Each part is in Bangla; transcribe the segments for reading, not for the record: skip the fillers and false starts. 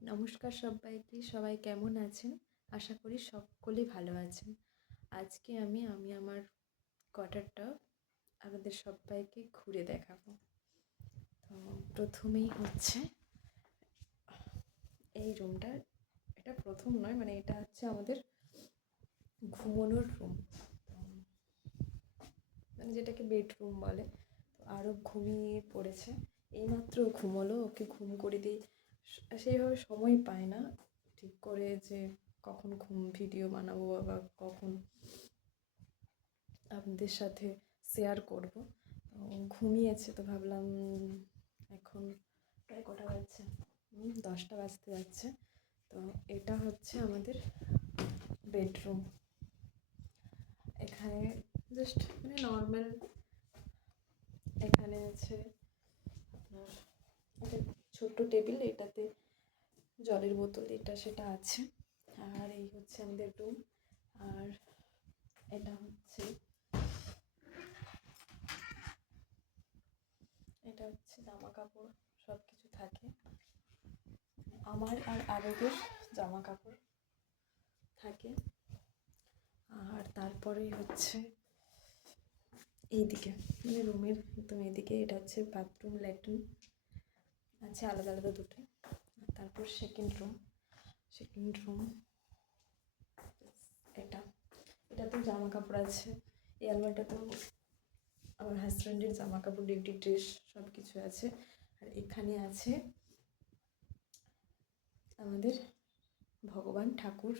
নমস্কার সবাইকে, সবাই কেমন আছেন? আশা করি সকলেই ভালো আছেন। আজকে আমি আমার কোয়ার্টারটা আপনাদের সবাইকে ঘুরে দেখাবো। তো প্রথমেই হচ্ছে এই রুমটা। এটা প্রথম নয়, মানে এটা হচ্ছে আমাদের ঘুমানোর রুম, মানে যেটাকে বেডরুম বলে। তো আরও ঘুমিয়ে পড়েছে, এইমাত্র ঘুমোলো, ওকে ঘুম করে দিই। সেইভাবে সময় পায় না ঠিক করে যে কখন ভিডিও বানাবো বা কখন আপনাদের সাথে শেয়ার করব। তো ঘুমিয়েছে, তো ভাবলাম এখন প্রায় কটা বাজছে, 10টা বাজতে যাচ্ছে। তো এটা হচ্ছে আমাদের বেডরুম। এখানে জাস্ট মানে নর্মাল, এখানে আছে আপনার একটা ছোট্ট টেবিল, এটাতে জলের বোতল এটা সেটা আছে। আর এই হচ্ছে আমাদের রুম। আর এটা হচ্ছে জামা কাপড়, সব কিছু থাকে আমার আর আরবের জামা কাপড় থাকে। আর তারপরে হচ্ছে এইদিকে, মানে রুমের একদম এদিকে, এটা হচ্ছে বাথরুম, ল্যাট্রিন আছে আলাদা আলাদা দুটোই। তারপর সেকেন্ড রুম এটা, এটাতেও জামা কাপড় আছে। এই আলমারিটাতেও আমার হাজব্যান্ডের জামা কাপড়, ডিউটি ড্রেস সব কিছু আছে। আর এখানে আছে আমাদের ভগবান ঠাকুর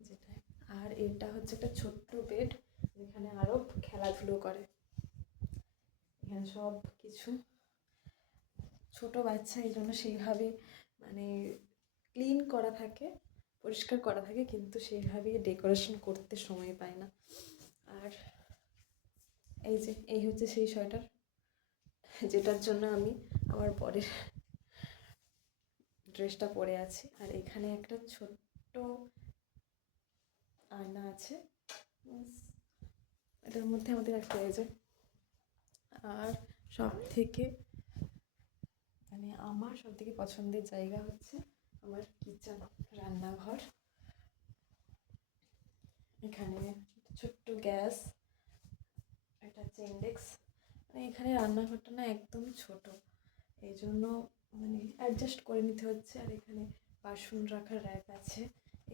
যেটা। আর এটা হচ্ছে একটা ছোট্ট বেড, যেখানে আরও খেলাধুলো করে। এখানে সব কিছু, ছোট বাচ্চা, এই জন্য সেইভাবে মানে ক্লিন করা থাকে, পরিষ্কার করা থাকে, কিন্তু সেইভাবে ডেকোরেশন করতে সময় পায় না। আর এই হচ্ছে সেই সোয়েটার যেটার জন্য আমি আমার পরের ড্রেসটা পরে আছি। আর এখানে একটা ছোট্ট আয়না আছে, এটার মধ্যে আমাদের একটা এই যে। আর সব থেকে মানে আমার সব থেকে পছন্দের জায়গা হচ্ছে আমার কিচেন, রান্নাঘর। এখানে ছোট্ট গ্যাস, এটা হচ্ছে ইন্ডেক্স। মানে এখানে রান্নাঘরটা না একদম ছোট, এই জন্য মানে অ্যাডজাস্ট করে নিতে হচ্ছে। আর এখানে বাসন রাখার র্যাক আছে,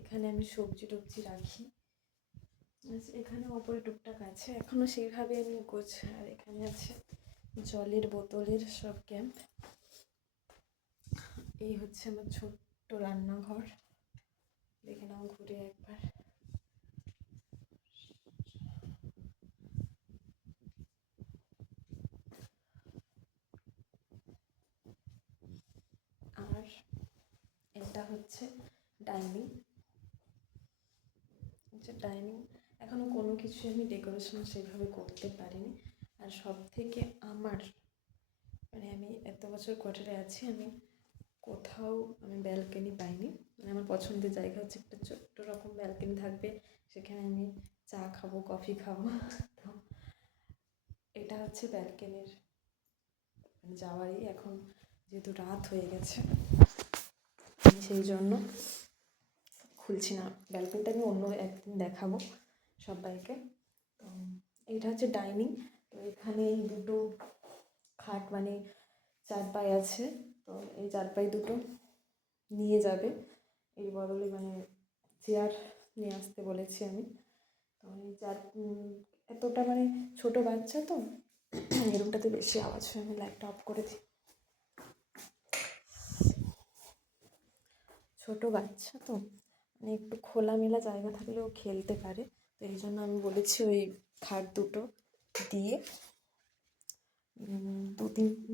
এখানে আমি সবজি টবজি রাখি। এখানে ওপরে টুকটাক আছে, এখনও সেইভাবে আমি গোছ। আর এখানে আছে জলের বোতলের সব ক্যাম্প। এই হচ্ছে আমার ছোট্ট রান্নাঘর, দেখে নাও ঘুরে একবার। আর এটা হচ্ছে ডাইনিং। এখনও কোনো কিছু আমি ডেকোরেশন সেভাবে করতে পারিনি। আর সব থেকে আমার মানে আমি এত বছর কোয়ার্টারে আছি, আমি কোথাও আমি ব্যালকনি পাইনি। মানে আমার পছন্দের জায়গা হচ্ছে একটা ছোট্ট রকম ব্যালকনি থাকবে, সেখানে আমি চা খাবো, কফি খাবো। তো এটা হচ্ছে ব্যালকনির যাওয়ারই। এখন যেহেতু রাত হয়ে গেছে, আমি সেই জন্য খুলছি না। ব্যালকনিটা আমি অন্য একদিন দেখাবো সবাইকে। তো এইটা হচ্ছে ডাইনিং। তো এখানে এই দুটো খাট, মানে চারপাই আছে, তো এই চারপাই দুটো নিয়ে যাবে এই বদলে, মানে চেয়ার নিয়ে আসতে বলেছি আমি। তো এই এতটা মানে ছোটো বাচ্চা, তো এই রুমটাতে বেশি আওয়াজ হয়, আমি লাইটটা অফ করে দিই। ছোটো বাচ্চা তো মানে একটু খোলামেলা জায়গা থাকলেও খেলতে পারে, তো এই জন্য আমি বলেছি ওই খাট দুটো দিয়ে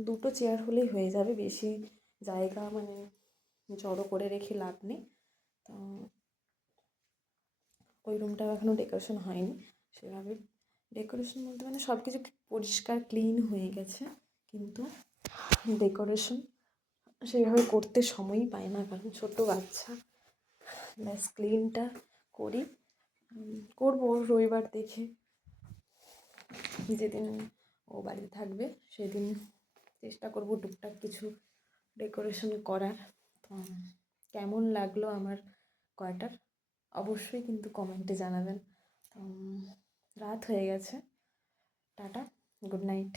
দুটো চেয়ার হলেই হয়ে যাবে, বেশি জায়গা মানে জড়ো করে রেখে লাভ নেই। তো ওই রুমটাও এখনও ডেকোরেশন হয়নি সেভাবে। ডেকোরেশন বলতে মানে সব কিছু পরিষ্কার ক্লিন হয়ে গেছে, কিন্তু ডেকোরেশন সেভাবে করতে সময়ই পায় না, কারণ ছোটো বাচ্চা। ব্যাস ক্লিনটা করি, করবো রবিবার দেখে, যেদিন ও বাড়িতে থাকবে সেদিন চেষ্টা করবো টুকটাক কিছু ডেকোরেশন করার। তো কেমন লাগলো আমার কোয়ার্টার অবশ্যই কিন্তু কমেন্টে জানাবেন। রাত হয়ে গেছে, টাটা, গুড নাইট।